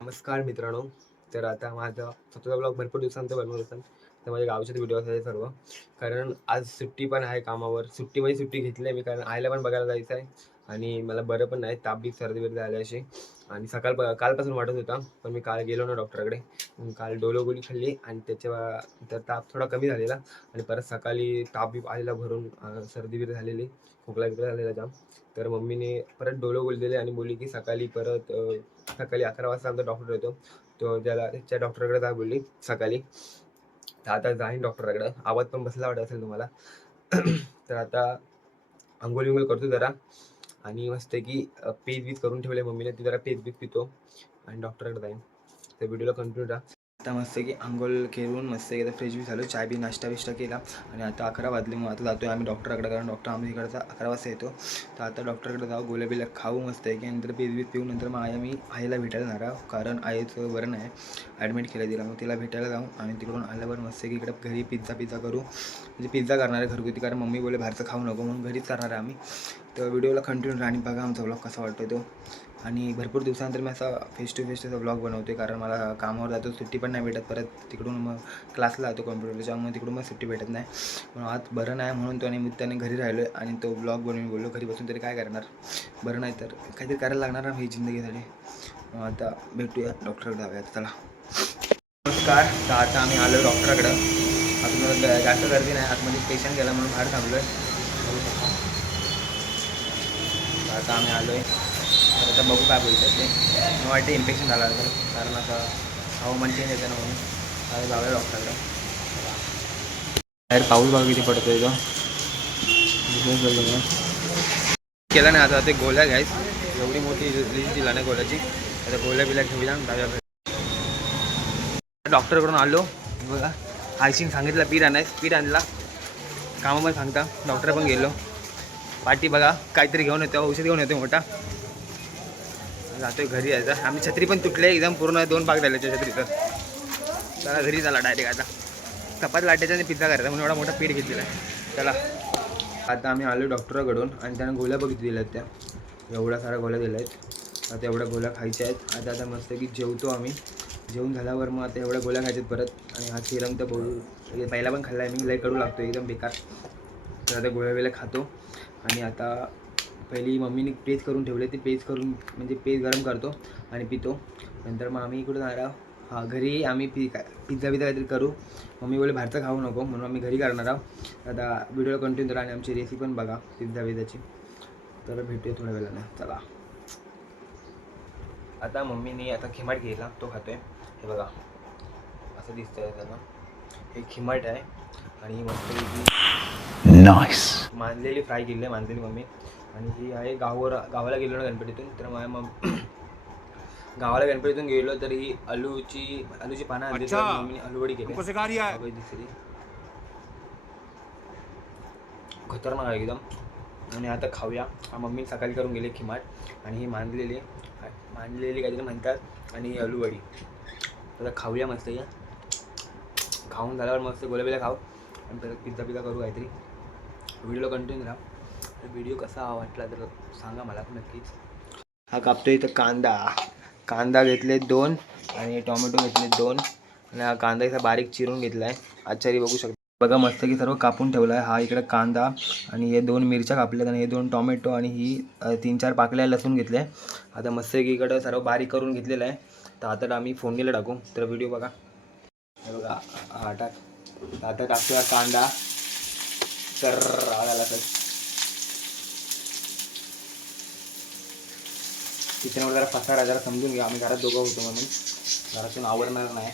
नमस्कार मित्रांनो. तर आता माझा स्वतःचा ब्लॉग भरपूर दिवसानंतर बनवत होता. तर माझ्या गावचे व्हिडिओ असायचे सर्व. कारण आज सुट्टी पण आहे कामावर. सुट्टीमध्ये सुट्टी घेतली आहे मी कारण आईला पण बघायला जायचं आहे आणि मला बरं पण नाही. ताप-बीप, सर्दी-बिर्दी झाली अशी आणि कालपासून वाटत होता. पण मी काल गेलो ना डॉक्टरकडे. काल डोलो गोळी खाल्ली आणि तर ताप थोडा कमी झालेला आणि परत सकाळी ताप-बीप आलेला भरून सर्दी-बिर्दी झालेली, खोकला-बिकला झालेला जाम. तर मम्मीने परत डोलो गोळी दिली आणि बोलली की सकाळी 11 वाजता आमचा डॉक्टर येतो. तो त्या डॉक्टरकडे जा बोलली सकाळी. तर आता जाईन डॉक्टरकडे. आवाज पण बसला वाटत असेल तुम्हाला. तर आता अंघोळ-बिंघोळ करतो जरा आणि मस्तपैकी पेज-बीज करून ठेवले मम्मीने. ती जरा पेज-बीज पितो आणि डॉक्टरकडे जाईन. तर व्हिडिओला कंटिन्यू राहा. आता मस्तपैकी अंघोळ करून मस्तपैकी आता फ्रेश बी झालो, चाय बी नाश्ता-बिष्टा केला आणि आता 11 वाजले. मग आता जातोय आम्ही डॉक्टरकडे कारण डॉक्टर आम्ही इकडचा 11 वाजता येतो. तर आता डॉक्टरकडे जाऊ, गोळ्या-बिळ्या खाऊ मस्तपैकी. नंतर पेज-बीज पिऊ. नंतर मग आईला भेटायला जाणार आहोत कारण आईचं बरं नाही, ॲडमिट केलं तिला. मग तिला भेटायला जाऊ आणि तिकडून आल्यावर मस्तपैकी इकडे घरी पिझ्झा करू. म्हणजे पिझ्झा करणार आहे घरगुती कारण मम्मी बोलले बाहेरचं खाऊ नको म्हणून घरीच करणार आहे आम्ही. तर व्हिडिओला कंटिन्यू राहा आणि बघा आमचा व्लॉग कसा वाटतो तो. आणि भरपूर दिवसानंतर मी असा फेस टू फेस त्याचा व्लॉग बनवतो आहे कारण मला कामावर जातो, सुट्टी पण नाही भेटत. परत तिकडून मग क्लासला जातो कॉम्प्युटरच्या, त्यामुळे तिकडून मग सुट्टी भेटत नाही. पण आज बरं नाही म्हणून तो निमित्ताने घरी राहिलो आहे आणि तो ब्लॉग बनवून बोललो घरी बसून तरी काय करणार. बरं नाही तर काहीतरी करायला लागणार ना ही जिंदगीसाठी. मग आता भेटूया डॉक्टरकडे जाऊया. चला. नमस्कार. तर आता आम्ही आलो डॉक्टरकडं. अजून जास्त गर्दी नाही, आतमध्ये पेशंट गेला म्हणून बाहेर थांबलो आहे. आता आम्ही आलो आहे. तर आता बघू काय बोलतात ते. मला वाटते इन्फेक्शन झालं असेल कारण आता हवामान चेंज येतं ना म्हणून. आता जाऊया डॉक्टरकडे. बाहेर पाऊस बघा किती पडतो आहे तो. केला नाही आता ते गोळ्या घ्यायच. एवढी मोठी लिस्ट दिला नाही गोळ्याची. आता गोळ्या घेऊया जाऊया. डॉक्टरकडून आलो बघा. आयशीन सांगितलं स्पीड आणला. कामं पण सांगता. डॉक्टर पण गेलो. पाठी बघा काहीतरी घेऊन येतो, औषध घेऊन येतो मोठा. जातोय घरी यायचा. आम्ही छत्री पण तुटले एकदम पूर्ण 2 भाग झाले त्या छत्रीचं. चला घरी झाला डायरेक्ट. आता चपात लाटायचा आणि पिझ्झा करायचा म्हणून एवढा मोठा पीठ घेतलेला आहे. चला आता आम्ही आलो डॉक्टरकडून आणि त्यानं गोळ्या दिल्या आहेत. त्या एवढ्या साऱ्या गोळ्या दिल्या आहेत. आता एवढ्या गोळ्या खायच्या आहेत. आता मस्त की जेवतो आम्ही. जेवून झाल्यावर मग आता एवढ्या गोळ्या खायच्यात परत. आणि हा सिरम तर पहिला पण खाल्ला आहे मी, लय कडू लागतो एकदम बेकार. तर आता गोळ्या खातो आणि आता पहिली मम्मीने पेज करून ठेवले, ते पेज गरम करतो आणि पितो. नंतर मग आम्ही इकडे जाणार आहोत घरी. आम्ही पिझ्झा काहीतरी करू. मम्मी बोले बाहेरचं खाऊ नको म्हणून आम्ही घरी करणार आहोत. आता व्हिडिओ कंटिन्यू करा आणि आमची रेसिपी पण बघा पिझ्झाची. तर भेटूया थोड्या वेळानं. चला. आता मम्मीने आता खिमाट घ्यायला तो खातोय. हे बघा असं दिसतंय त्याला. हे खिमाट आहे आणि मस्त नाईस मांजलेली फ्राय केली आहे मांजलेली मम्मी. आणि ही आहे गावाला गेलो ना गणपतीतून. तर गावाला गणपतीतून गेलो तर ही आलूची पानं आणली. तर मम्मीने आलूवडी केली. दिसली खतरनाक आहे एकदम. आणि आता खाऊया. मम्मी सकाळी करून गेली खिमाट आणि ही मांजलेली काहीतरी म्हणतात आणि आलूवडी. आता खाऊया मस्त. या खाऊन झाल्यावर मस्त गोळ्या खाऊ आणि परत पिझ्झा करू काहीतरी. व्हिडिओला कंटिन्यू राहा. तर व्हिडिओ कसा वाटला तर सांगा मला नक्कीच. हा कापतो इथं कांदा घेतले 2 आणि टोमॅटो घेतले 2 आणि हा कांदा इथं बारीक चिरून घेतला आहे. आचारी बघू शकतो बघा मस्त की सर्व कापून ठेवला आहे. हा इकडे कांदा आणि हे 2 मिरच्या कापल्यात आणि हे 2 टोमॅटो आणि ही 3-4 पाकळ्या लसूण घेतल्या. आता मस्त की इकडं सर्व बारीक करून घेतलेलं आहे. तर आता आम्ही फोडणीला टाकू. तर व्हिडिओ बघा. हे बघा हा आता टाकतो कांदा. तर आला तर किचनवर जरा पसारा जरा समजून घ्या. आम्ही घरात दोघं होतो म्हणून घरातून आवडणार नाही.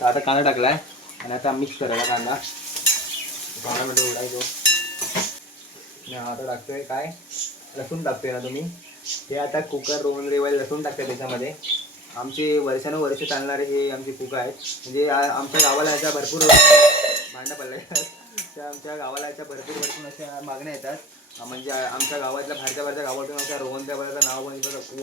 तर आता कांदा टाकला आहे आणि आता मिक्स करायला कांदामध्ये उडायचो. आता टाकतोय काय लसूण टाकतोय ना तुम्ही. हे आता कुकर रोवून रेवायला लसूण टाकतात त्याच्यामध्ये. आमचे वर्षानुवर्ष चालणारे हे आमचे कुक आहेत. म्हणजे आमच्या गावाला याच्या भरपूर भांडं पडले. त्या आमच्या गावाला याच्या भरपूर अशा मागण्या येतात. म्हणजे आमच्या गावातल्या बाहेरच्या गावातून आमच्या रोहनच्या नाव पण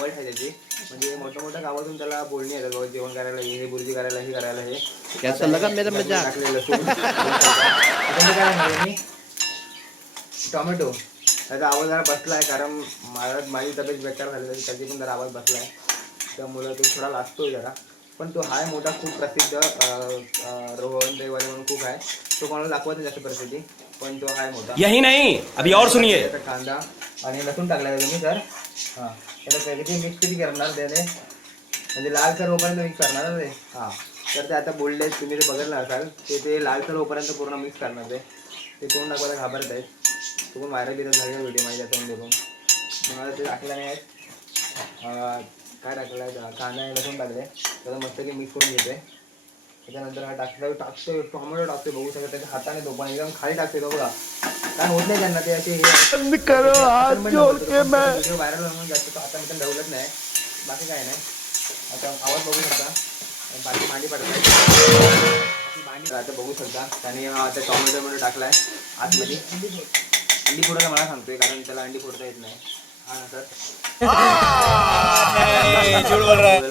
ओळख आहे त्याची. म्हणजे मोठ्या गावातून त्याला बोलणी येतात बाबा जेवण करायला हे बुर्जी करायला हे करायला हे टाकलेलं लसूण. काय मी टोमॅटो त्याचा आवाज जरा बसला आहे, कारण माझी तब्येत बेकार झाली तरी त्याची पण जरा आवाज बसला आहे, त्यामुळं तो थोडा लागतोय जरा. पण तो हाय मोठा खूप प्रसिद्ध रोहन दैवाले म्हणून खूप आहे. तो कोणाला दाखवत नाही जास्त प्रसिद्धी, पण तो हाय मोठा. यही नाही अभी और सुनिए. कांदा आणि लसूण टाकला तुम्ही सर. हां, त्याला किती मिक्स किती करणार त्याने, म्हणजे लालसर होईपर्यंत मिक्स करणार ना ते. हां, तर ते आता बोलले तुम्ही ते बघितलं असाल, ते लालसर होईपर्यंत पूर्ण मिक्स करणार ते तोंड दाखवायला घाबरत आहेत. तो पण व्हायरल बिरल झालेला व्हिडिओ माझ्या तोंड बघून. मला ते टाकलं नाही आहेत. काय टाकलं आहे, कांदा आणि लसूण टाकले, त्याला मस्तपैकी मिक्स करून घेते. त्याच्यानंतर हा टाकतोय टोमॅटो टाकतोय. बघू शकता त्याच्या हाताने तो पण एकदम खाली टाकते तो बघा, काय होत नाही त्यांना ते असे व्हायरल म्हणून जास्त हातामध्ये ढवलत नाही, बाकी काय नाही. आता आवाज बघू शकता, बाकी भांडी पडत आता बघू शकता. आणि आता टोमॅटो टाकलाय आतमध्ये. अंडी फोडायला मला सांगतोय, कारण त्याला अंडी फोडता येत नाही. हा ना सर,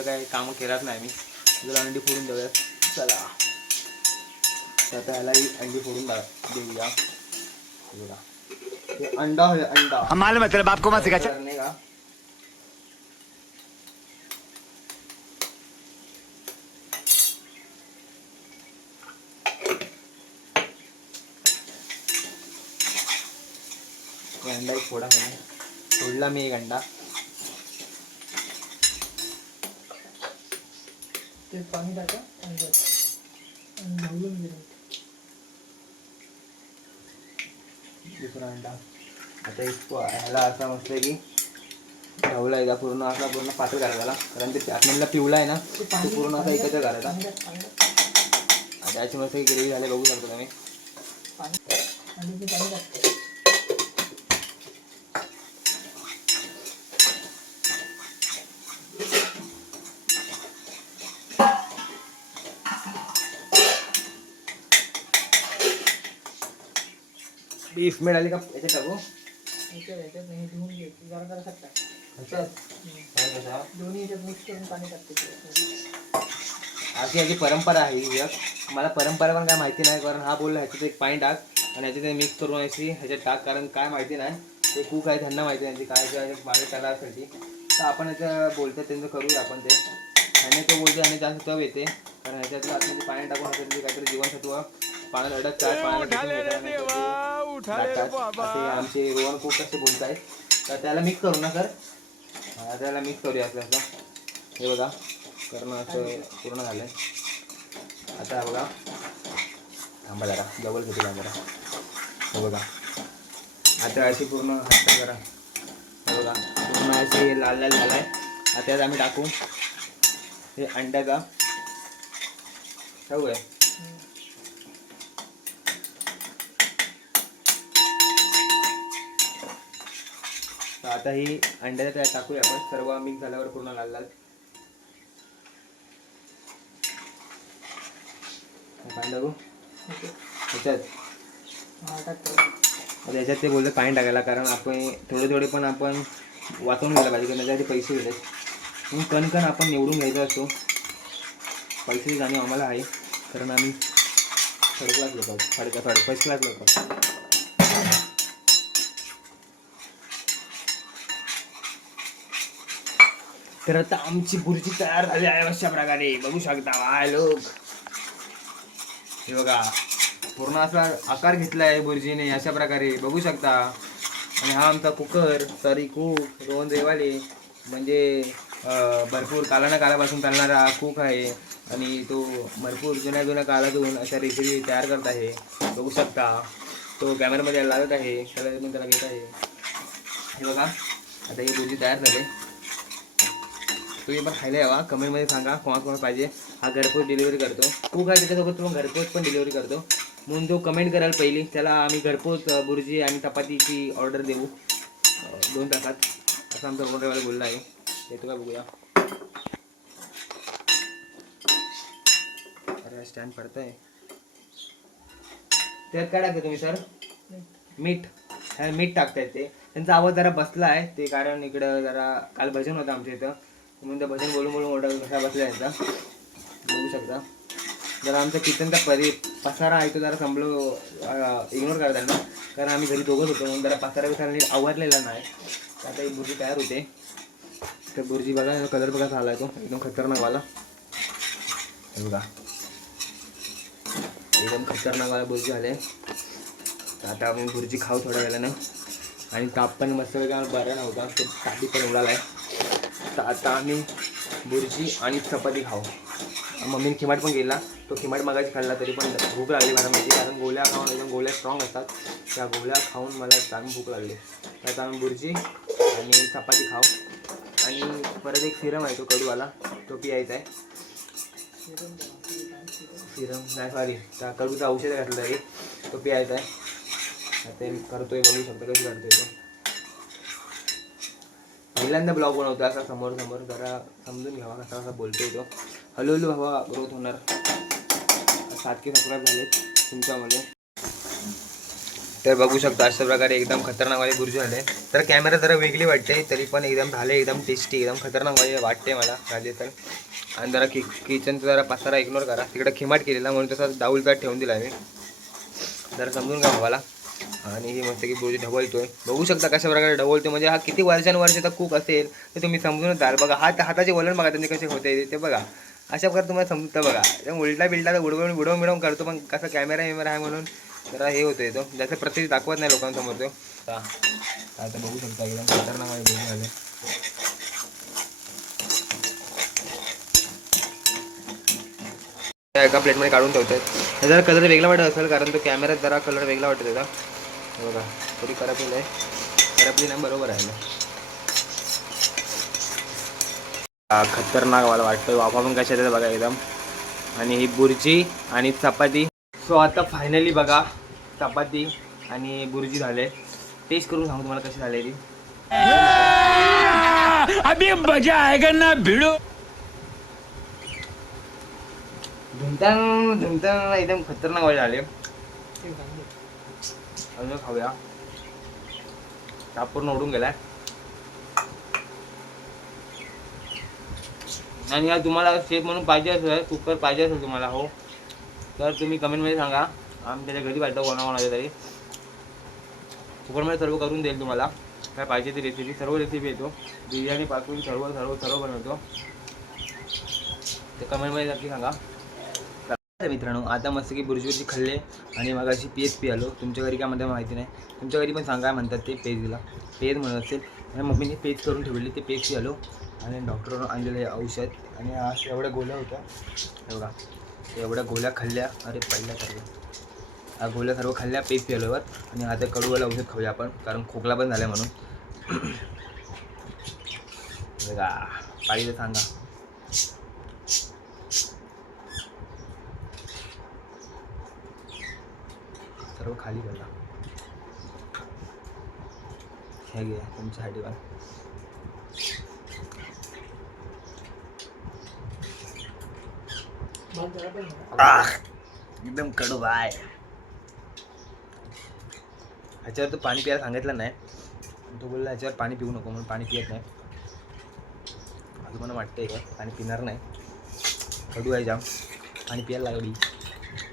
काही काम केलाच नाही मी. तुला अंडी फोडून देऊया. चला आता ह्यालाही अंडी फोडून देऊया. अंडा है अंडा, मालूम है तेरे बाप को मत सिखा करने का. अंडा एक फोडा मैंने फोडला मी एक अंडा. ते पाणी टाका दुसरा अंडा. आता ह्याला असा मस्त की ढवला एकदा पूर्ण असा पूर्ण पातळ करायला त्याला, कारण ते आतमधला पिवळा आहे ना तो पूर्ण असा एकत्र करायचा. आता याची मस्त ग्रेव्ही झाली बघू शकतो तुम्ही. बीफ में डाली का याच्यात टाकू, याच्यात नाही धुवून घे जरा जरा टाक. दोन्ही याच्यात मिक्स करून पाणी टाकते. अशी याची परंपरा आहे ही. मला परंपरा पण काय माहिती नाही, कारण हा बोलला ह्याच्यात एक पाणी टाक आणि ह्याच्यात मिक्स करून अशी ह्याच्यात टाक, कारण काय माहिती नाही ते कुक आहे त्यांना माहिती आहे त्यांची काय मागे करायसाठी. तर आपण याचं बोलतो त्यांचं करूया आपण ते. ह्याने तो बोलतो आणि जास्त चव येते, कारण ह्याच्यात आतमध्ये पाणी टाकून ह्याच्यातली काहीतरी जीवनसत्व पाण्यात अडकतात. असे आमचे रोहन खूप कसे बोलत आहेत. तर त्याला मिक्स करू ना सर, त्याला मिक्स करूया असं असं. हे बघा करणं असं पूर्ण झालं आहे. आता बघा थांबा जरा डबल घेतो जरा. हे बघा आता अशी पूर्ण हात करा. हे बघा पूर्ण असे लाल लाल झाला आहे. आता त्यात आम्ही टाकू हे अंड्याचा ठेवू आहे. तर आता ही अंड्याच्या त्यात टाकूया आपण. सर्व मिक्स झाल्यावर पूर्ण लाल लाल पाणी टाकू ह्याच्यात. आता याच्यात ते बोलतात पाणी टाकायला, कारण आपण थोडे पण आपण वाचवून घ्यायला पाहिजे, कारण त्याच्यासाठी पैसे भेटत. म्हणून कणकण आपण निवडून घ्यायचा असतो. पैशाची जाणीव आम्हाला आहे, कारण आम्ही थर्ड क्लास लोक आहोत. फर्स्ट क्लास लोक. तर आता आमची बुर्जी तयार झाली आहे अशा प्रकारे बघू शकता भाई लोक. हे बघा पूर्ण असा आकार घेतला आहे बुर्जीने अशा प्रकारे बघू शकता. आणि हा आमचा कुकर सॉरी कुक रोहन दैवाले, म्हणजे भरपूर कालाना कालापासून चालणारा कुक आहे. आणि तो भरपूर जुन्या काळातून अशा रेसिपी तयार करत आहे बघू शकता. तो कॅमेरामध्ये लागत आहे, त्याला पण त्याला घेत आहे. हे बघा आता ही बुर्जी तयार झाली. तुम्ही पण खायला यावा. कमेंटमध्ये सांगा कोणाला पाहिजे. हा घरपोच डिलिव्हरी करतो. कुक आहे त्याच्यासोबत तो घरपोच पण डिलिव्हरी करतो, म्हणून तो कमेंट कराल पहिली. त्याला आम्ही घरपोच बुर्जी आणि चपातीची ऑर्डर देऊ 2 तासात, असं आमचा रोहन दैवाले बोलला आहे. येतो का बघूया. अरे स्टँड पडत आहे. त्यात काय टाकते तुम्ही सर? मीठ. मीठ टाकतायत ते. त्यांचा आवाज जरा बसला आहे ते, कारण इकडं जरा काल भजन होतं आमच्या इथं, म्हणून त्या भजन बोलून मोठा घसा बसला यांचा बघू शकता. जरा आमच्या किचनचा पसारा आहे तो जरा संभलो इग्नोर करा त्यांना. कारण आम्ही घरी दोघंच होतो म्हणून जरा पसारा बिसारा नीट आवरलेला नाही. आता ही बुर्जी तयार होते. तर बुर्जी बघा, कलर बघा झाला तो एकदम खतरनाक वाला. हे बघा एकदम खतरनाक वाला बुर्जी आले. तर आता आपण बुर्जी खाऊ थोड्या वेळानं. आणि ताप पण मस्त वेगळा बरा नव्हता, तो तापी पण उडाला आहे. तर आता आम्ही बुर्जी आणि चपाती खाऊ. मम्मीने खिमाट पण गेला, तो खिमाट मगाशी खाल्ला तरी पण भूक लागली मला माहिती, कारण गोळ्या खाऊन एकदम गोळ्या स्ट्रॉंग असतात. त्या गोळ्या खाऊन मला चांगली भूक लागली. तर आता आम्ही बुर्जी आणि चपाती खाऊ. आणि परत एक सिरम आहे तो कडूवाला, तो पियायचा आहे. सिरम नाही सॉरी, त्या कडूचं औषध घातलं आहे तो पियायचा आहे. आता मी करतोय, बघू शकतो कशी करतोय तो. पहिल्यांदा ब्लॉग बनवतो असा समोर समोर, जरा समजून घ्यावा कसा कसा बोलतोय तो. हळूहळू हवा ग्रोथ होणार. 7K सबस्क्राईब झालेत तुमच्यामुळे. तर बघू शकता अशा प्रकारे एकदम खतरनाकवाले बुर्जी झाले. तर कॅमेरा जरा वेगळी वाटते तरी पण एकदम झाले, एकदम टेस्टी, एकदम खतरनाकवाले वाटते मला झाले तर. आणि जरा किचनचा जरा पसारा इग्नोर करा, तिकडे खिमाट केलेला म्हणून तसा डाऊल पॅट ठेवून दिला मी. जरा समजून घ्या मला. आणि ही मस्त की बुर्जी ढवळतोय, बघू शकता कशा प्रकारे ढवळतोय. म्हणजे हा किती वर्षानुवर्षाचा कुक असेल तर तुम्ही समजूनच द्याल. बघा हाताचे वलन बघा त्यांनी कसे होते ते बघा. अशा प्रकारे तुम्हाला समजतं बघा. उलटा बिलटा बुडवून करतो, पण कसं कॅमेरा आहे म्हणून जरा हे होतं तो जास्त प्रत्येक दाखवत नाही लोकांसमोर तो. आता बघू शकता एकदम खतरनाक बुर्जी झाले. एका प्लेटमध्ये काढून ठेवतात. जरा कलर वेगळा वाटत असेल कारण तो कॅमेऱ्यात जरा कलर वेगळा वाटत होता. बघा थोडी करपली आहे, करपली नाही बरोबर आहे. खतरनाक मला वाटतं, वाफा पण कशा येतात बघा एकदम. आणि ही बुर्जी आणि चपाती. सो आता फायनली बघा चपाती आणि बुर्जी झाले. टेस्ट करून सांगू तुम्हाला कशी झालेली. अभी मजा आएगा ना भिडो. झुमताना एकदम खतरनाक वाले झाले. अजून खाऊया. ताप पूर्ण ओढून गेलाय. आणि या तुम्हाला शेफ म्हणून पाहिजे असेल, कुकर पाहिजे असेल तुम्हाला हो, तर तुम्ही कमेंटमध्ये सांगा. आम्ही त्याच्या घरी पाठवतो कोणाकोणाच्या तरी. कुकरमध्ये सर्व करून देईल तुम्हाला काय पाहिजे ती रेसिपी. सर्व रेसिपी येतो बिर्याणीपासून सर्व सर्व सर्व बनवतो. ते कमेंटमध्ये नक्की सांगा. मित्रांनो आता मस्त की बुर्जी खाल्ले आणि मग अशी पेज आलो. तुमच्या घरी काय म्हणतात माहिती नाही, तुमच्या घरी पण सांगा म्हणतात ते पेजला पेज म्हणत असेल. आणि मम्मीने पेज करून ठेवली, ते पेज आलो. आणि डॉक्टरनं आणलेलं हे औषध. आणि आज एवढ्या गोळ्या होत्या एवढा, एवढ्या गोळ्या खाल्ल्या. अरे पहिल्या सर्व गोळ्या सर्व खाल्ल्या पेज पिल्यावर. आणि आता कडूवाला औषध खाऊया आपण, कारण खोकला पण झाला म्हणून. बघा पाहिजे सांगा. सर्व खाली बघा. हे घ्या तुमच्यासाठी पण. एकदम कडू बाय. ह्याच्यावर तो पाणी प्यायला सांगितलं नाही, तो बोलला ह्याच्यावर पाणी पिऊ नको म्हणून पाणी पियत नाही. अजून मला वाटतंय का पाणी पिणार नाही, कडू आहे जाम. पाणी प्यायला लागली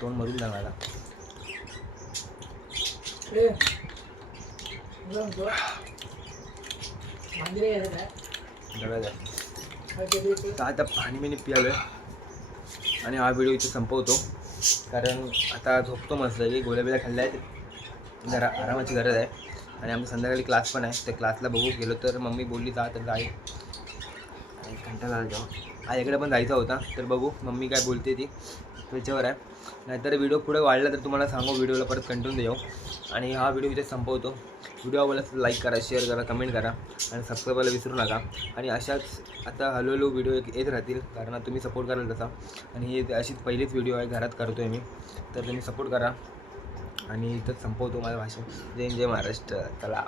तोंड मरून जाणार. आता पाणी मी पियालोय आणि हा व्हिडिओ इथे संपवतो, कारण आता झोपतो मस्त की गोळ्या बिळ्या खाल्ल्या आहेत. जरा आरामाची गरज आहे. आणि आमचा संध्याकाळी क्लास पण आहे, त्या क्लासला बघू गेलो तर मम्मी बोलली जा तर जाईल. कंटाळा जाऊ आईकडे पण जायचा होता, तर बघू मम्मी काय बोलते ती त्याच्यावर आहे. नाहीतर व्हिडिओ पुढे वाढला तर तुम्हाला सांगू, व्हिडिओला परत कंटिन्यू देऊ. आणि हा व्हिडिओ इथे संपवतो. व्हिडिओ आवडला तर लाईक करा, शेअर करा, कमेंट करा आणि सबस्क्राईब करायला विसरू नका. आणि अशाच आता हळूहळू व्हिडिओ येत राहतील, कारण तुम्ही सपोर्ट कराल तसा. आणि ही अशीच पहिलीच व्हिडिओ आहे, घरात करतो आहे मी, तर तुम्ही सपोर्ट करा. आणि इथंच संपवतो माझं भाषण. जय जय महाराष्ट्र. चला.